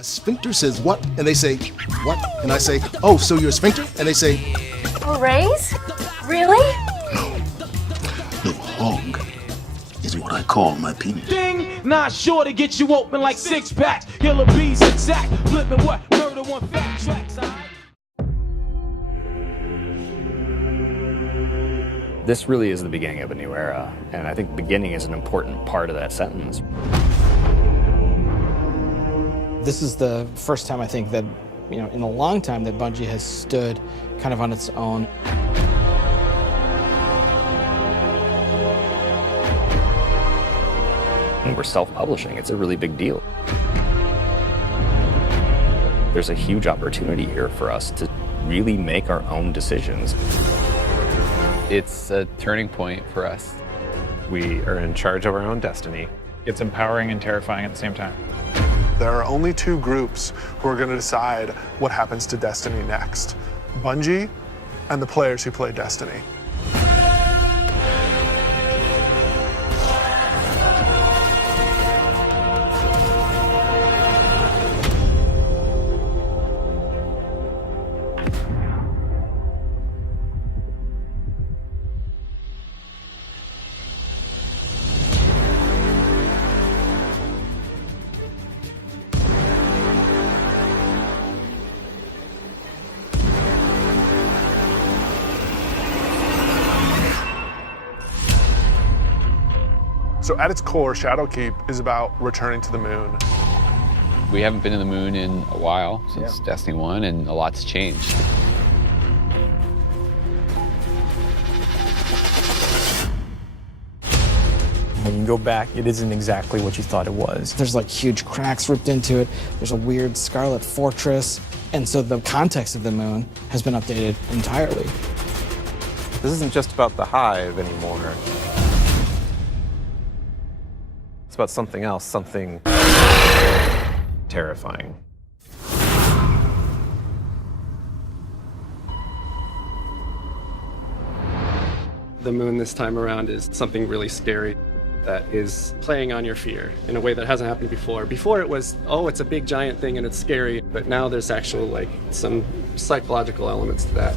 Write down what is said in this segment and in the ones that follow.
A sphincter says what? And they say, what? And I say, oh, so you're a sphincter? And they say, Raise? Really? No, hog is what I call my penis. Ding! Not sure to get you open like six packs. Killer bees attack, flipping what? Murder one fat tracks. This really is the beginning of a new era, and I think beginning is an important part of that sentence. This is the first time I think that, in a long time that Bungie has stood kind of on its own. And we're self-publishing. It's a really big deal. There's a huge opportunity here for us to really make our own decisions. It's a turning point for us. We are in charge of our own destiny. It's empowering and terrifying at the same time. There are only two groups who are going to decide what happens to Destiny next: Bungie and the players who play Destiny. So at its core, Shadowkeep is about returning to the moon. We haven't been to the moon in a while, since Destiny 1, and a lot's changed. When you go back, it isn't exactly what you thought it was. There's like huge cracks ripped into it. There's a weird scarlet fortress. And so the context of the moon has been updated entirely. This isn't just about the hive anymore. It's about something else, something terrifying. The moon this time around is something really scary that is playing on your fear in a way that hasn't happened before. Before it was, oh, it's a big giant thing and it's scary, but now there's actual some psychological elements to that.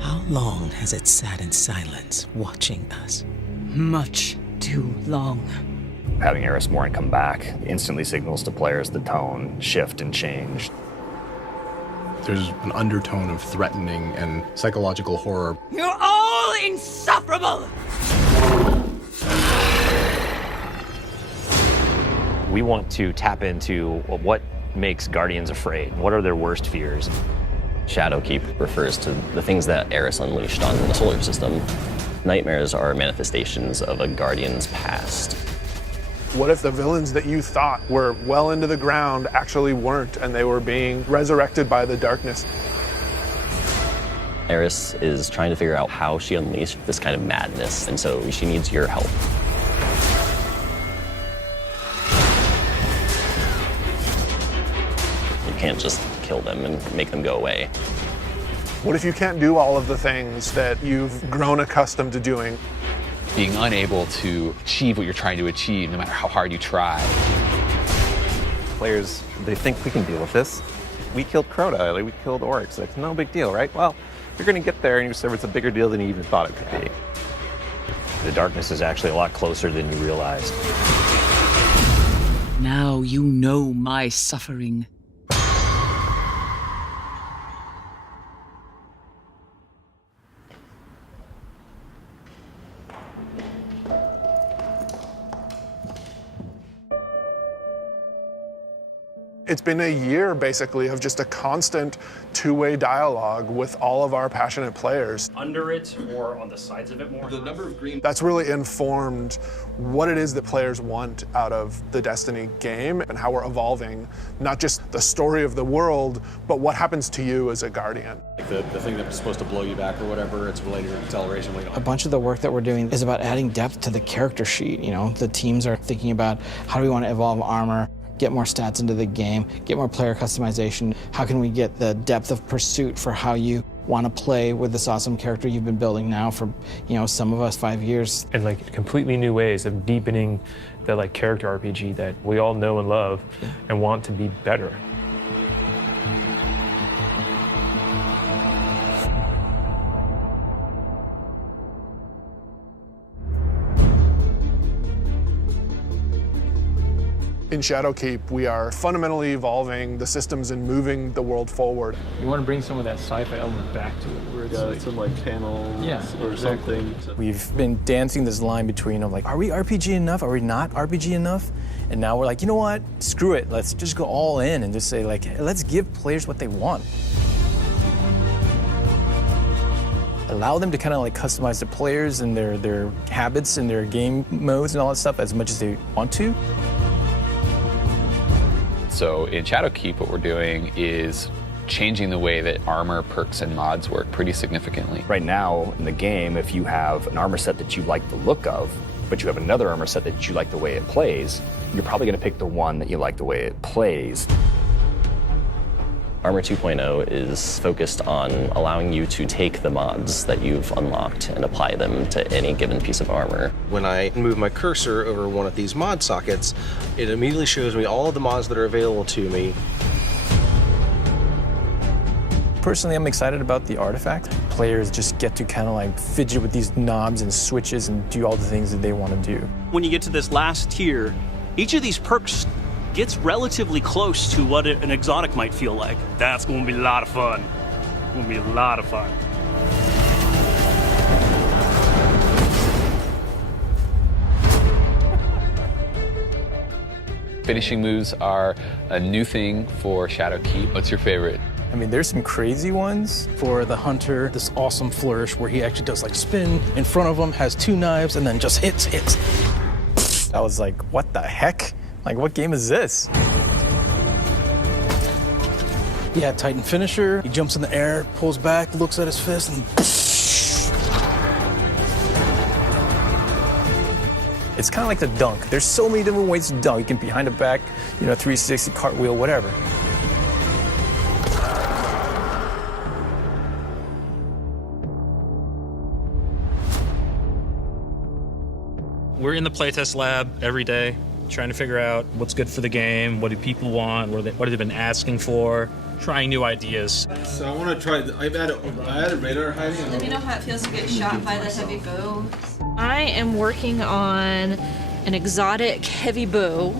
How long has it sat in silence, watching us? Much too long. Having ERIS come back instantly signals to players the tone shift and change. There's an undertone of threatening and psychological horror. You're all insufferable! We want to tap into what makes Guardians afraid. What are their worst fears? Shadowkeep refers to the things that ERIS unleashed on the solar system. Nightmares are manifestations of a Guardian's past. What if the villains that you thought were well into the ground actually weren't, and they were being resurrected by the darkness? ERIS is trying to figure out how she unleashed this kind of madness, and so she needs your help. You can't just kill them and make them go away. What if you can't do all of the things that you've grown accustomed to doing? Being unable to achieve what you're trying to achieve, no matter how hard you try. Players, they think we can deal with this. We killed Crota, we killed Oryx. It's no big deal, right? Well, you're going to get there and you discover it's a bigger deal than you even thought it could be. The darkness is actually a lot closer than you realized. Now you know my suffering. It's been a year, basically, of just a constant two-way dialogue with all of our passionate players. Under it or on the sides of it more? The number of green. That's really informed what it is that players want out of the Destiny game and how we're evolving, not just the story of the world, but what happens to you as a Guardian. Like the thing that's supposed to blow you back or whatever, it's related to acceleration. A bunch of the work that we're doing is about adding depth to the character sheet. The teams are thinking about how do we want to evolve armor, get more stats into the game, get more player customization. How can we get the depth of pursuit for how you want to play with this awesome character you've been building now for, some of us 5 years. And like completely new ways of deepening the like character RPG that we all know and love and want to be better. In Shadowkeep, we are fundamentally evolving the systems and moving the world forward. You want to bring some of that sci-fi element back to it, where it's like, some like panels or exactly. something. We've been dancing this line between like, are we RPG enough? Are we not RPG enough? And now we're like, you know what? Screw it. Let's just go all in and just say like, hey, let's give players what they want. Allow them to kind of like customize the players and their habits and their game modes and all that stuff as much as they want to. So in Shadowkeep, what we're doing is changing the way that armor, perks, and mods work pretty significantly. Right now in the game, if you have an armor set that you like the look of, but you have another armor set that you like the way it plays, you're probably going to pick the one that you like the way it plays. Armor 2.0 is focused on allowing you to take the mods that you've unlocked and apply them to any given piece of armor. When I move my cursor over one of these mod sockets, it immediately shows me all of the mods that are available to me. Personally, I'm excited about the artifact. Players just get to kind of like fidget with these knobs and switches and do all the things that they want to do. When you get to this last tier, each of these perks gets relatively close to what an exotic might feel like. That's going to be a lot of fun. It's going to be a lot of fun. Finishing moves are a new thing for Shadowkeep. What's your favorite? I mean, there's some crazy ones. For the hunter, this awesome flourish where he actually does like spin in front of him, has 2 knives, and then just hits. I was like, what the heck? Like, what game is this? Yeah, Titan finisher. He jumps in the air, pulls back, looks at his fist, and It's kind of like the dunk. There's so many different ways to dunk. You can behind the back, 360, cartwheel, whatever. We're in the playtest lab every day, trying to figure out what's good for the game, what do people want, what have they been asking for, trying new ideas. So I want to try. I added radar hiding. Let me know how it feels to get shot by the heavy bow. I am working on an exotic heavy bow,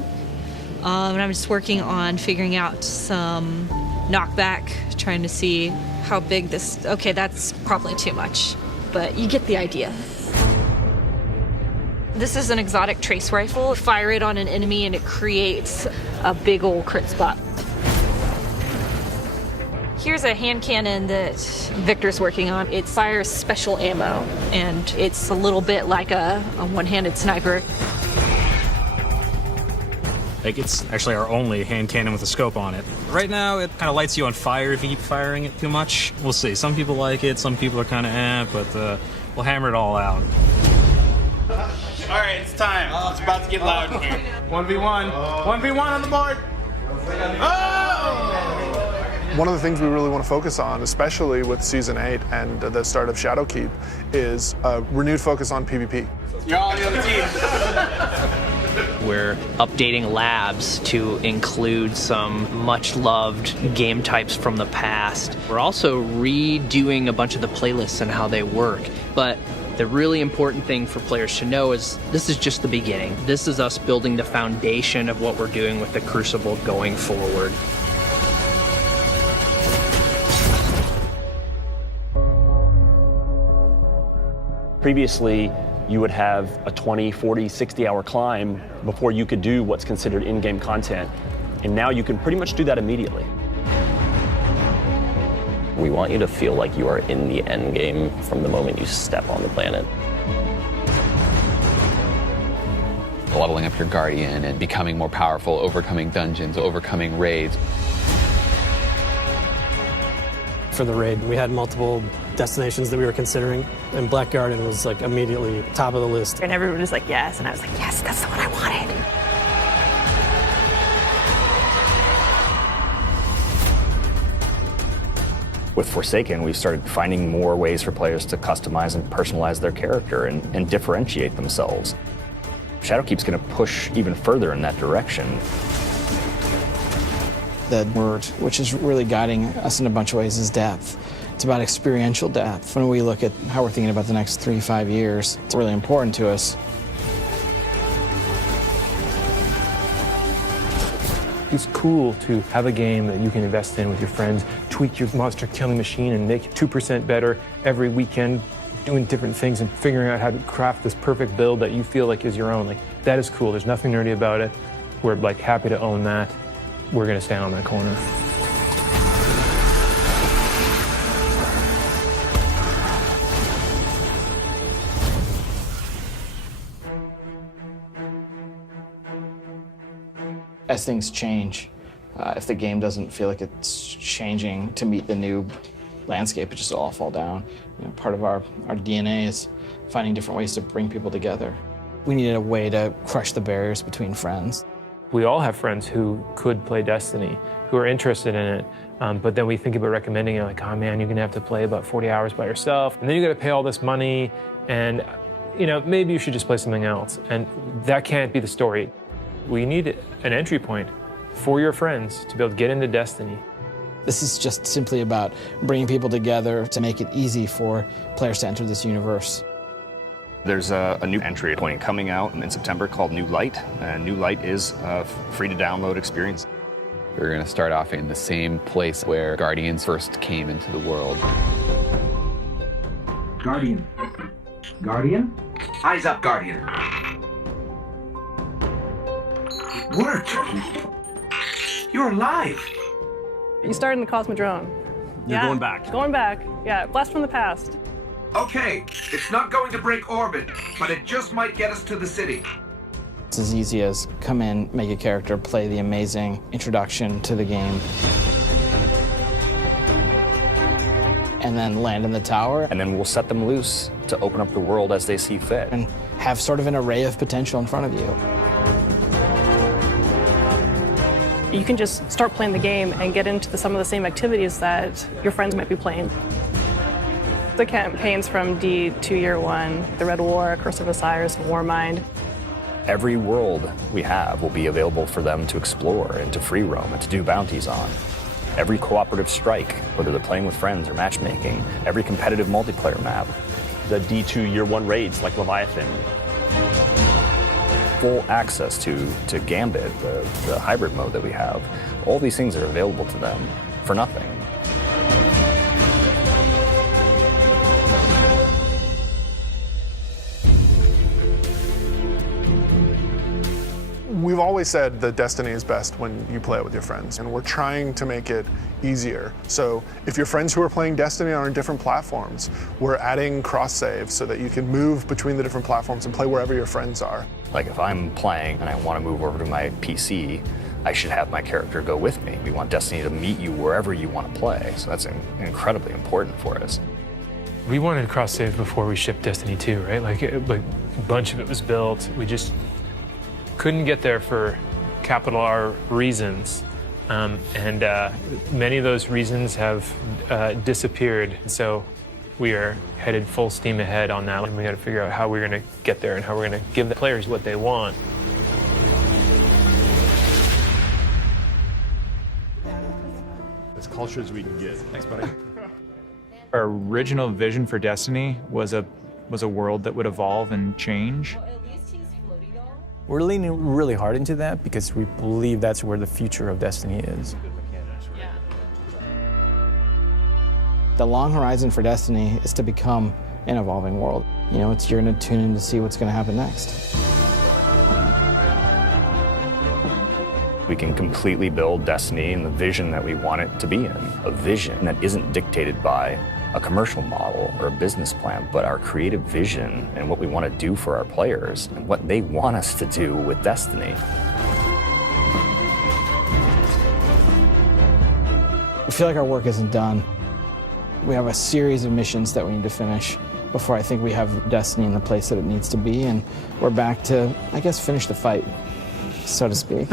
and I'm just working on figuring out some knockback, trying to see how big this. Okay, that's probably too much, but you get the idea. This is an exotic trace rifle. Fire it on an enemy and it creates a big old crit spot. Here's a hand cannon that Victor's working on. It fires special ammo, and it's a little bit like a one-handed sniper. Like, it's actually our only hand cannon with a scope on it. Right now, it kind of lights you on fire if you keep firing it too much. We'll see. Some people like it, some people are kind of but we'll hammer it all out. All right, it's time. It's about to get loud in here. 1v1. 1v1 on the board. One of the things we really want to focus on, especially with Season 8 and the start of Shadowkeep, is a renewed focus on PvP. You're all on the other team. We're updating labs to include some much-loved game types from the past. We're also redoing a bunch of the playlists and how they work. But the really important thing for players to know is this is just the beginning. This is us building the foundation of what we're doing with the Crucible going forward. Previously, you would have a 20, 40, 60-hour climb before you could do what's considered in-game content. And now you can pretty much do that immediately. We want you to feel like you are in the end game from the moment you step on the planet. Leveling up your Guardian and becoming more powerful, overcoming dungeons, overcoming raids. For the raid, we had multiple destinations that we were considering, and Black Garden was like immediately top of the list. And everyone was like, yes, and I was like, yes, that's the one I wanted. With Forsaken, we started finding more ways for players to customize and personalize their character and differentiate themselves. Shadowkeep's going to push even further in that direction. The word, which is really guiding us in a bunch of ways, is depth. It's about experiential depth. When we look at how we're thinking about the next 3-5 years, it's really important to us. It's cool to have a game that you can invest in with your friends, tweak your monster killing machine and make it 2% better every weekend, doing different things and figuring out how to craft this perfect build that you feel like is your own. Like, that is cool. There's nothing nerdy about it. We're like happy to own that. We're gonna stand on that corner. As things change, if the game doesn't feel like it's changing to meet the new landscape, it just all fall down. You know, part of our DNA is finding different ways to bring people together. We needed a way to crush the barriers between friends. We all have friends who could play Destiny, who are interested in it, but then we think about recommending it, like, oh man, you're gonna have to play about 40 hours by yourself, and then you gotta pay all this money, and you know, maybe you should just play something else. And that can't be the story. We need an entry point for your friends to be able to get into Destiny. This is just simply about bringing people together to make it easy for players to enter this universe. There's a new entry point coming out in September called New Light, and New Light is a free-to-download experience. We're going to start off in the same place where Guardians first came into the world. Guardian. Guardian? Eyes up, Guardian. It worked. You're alive. You started in the Cosmodrome. You're going back. Going back. Yeah, blast from the past. Okay, it's not going to break orbit, but it just might get us to the city. It's as easy as come in, make a character, play the amazing introduction to the game, and then land in the tower. And then we'll set them loose to open up the world as they see fit. And have sort of an array of potential in front of you. You can just start playing the game and get into some of the same activities that your friends might be playing. The campaigns from D to Year One, the Red War, Curse of Osiris, and Warmind. Every world we have will be available for them to explore and to free roam and to do bounties on. Every cooperative strike, whether they're playing with friends or matchmaking, every competitive multiplayer map. The D2 Year One raids like Leviathan. Full access to Gambit, the hybrid mode that we have. All these things are available to them for nothing. We've always said that Destiny is best when you play it with your friends, and we're trying to make it easier. So if your friends who are playing Destiny are on different platforms, we're adding cross-save so that you can move between the different platforms and play wherever your friends are. Like if I'm playing and I want to move over to my PC, I should have my character go with me. We want Destiny to meet you wherever you want to play, so that's incredibly important for us. We wanted cross-save before we shipped Destiny 2, right? Like a bunch of it was built. We just couldn't get there for capital R reasons. And many of those reasons have disappeared. So we are headed full steam ahead on that. And we got to figure out how we're going to get there and how we're going to give the players what they want. As culture as we can get. Thanks, buddy. Our original vision for Destiny was a world that would evolve and change. We're leaning really hard into that because we believe that's where the future of Destiny is. The long horizon for Destiny is to become an evolving world. You know, you're going to tune in to see what's going to happen next. We can completely build Destiny in the vision that we want it to be in. A vision that isn't dictated by a commercial model or a business plan, but our creative vision and what we want to do for our players and what they want us to do with Destiny. I feel like our work isn't done. We have a series of missions that we need to finish before I think we have Destiny in the place that it needs to be, and we're back to, I guess, finish the fight, so to speak.